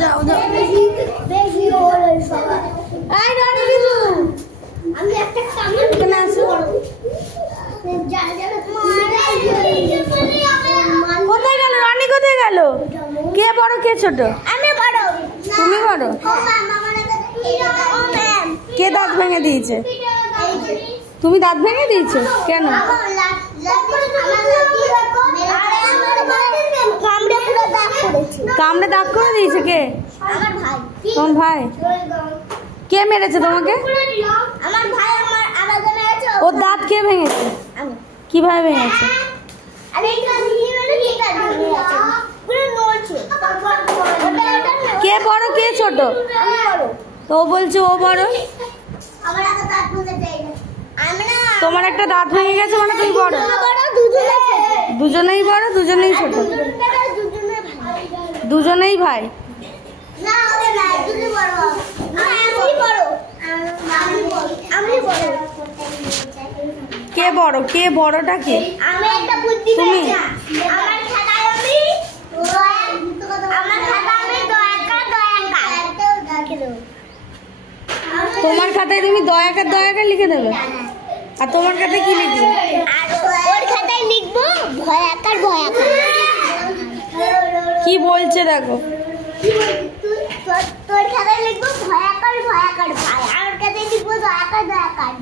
যাও যাও বেশি বড় সবাই আই রানি দিলু আমি একটা কামড় কেন আসো কোথায় গেল রানী কোথায় গেল কে বড় কে ছোট আমি বড় তুমি বড় কে দাঁত ভেঙে দিয়েছে তুমি দাঁত ভেঙে দিয়েছো কেন কামড়ে দাগ করে দিয়েছে কে তোমার ভাই কে মেরেছে তোমাকে ওর দাঁত কে ভেঙেছে কিভাবে ভেঙেছে কে বড় কে ছোট তো ও বলছে ও বড় তোমার একটা দাঁত ভেঙে গেছে মানে তুই বড় দুজনেই বড় দুজনেই ছোট দুজনেই ভাই কে বড় কে বড়টা কে তুমি তোমার খাতায় তুমি দয়াকার দয়াকার লিখে দেবে আর তোমার খাতায় কি লিখবে ওর খাতায় লিখবো ভয়াকার ভয়াকার কি বলছে দেখো তোর খাতায় লিখবো ভয়াকার ভয়াকার ভাই আর খাতায় লিখবো দয়াকার দয়াকার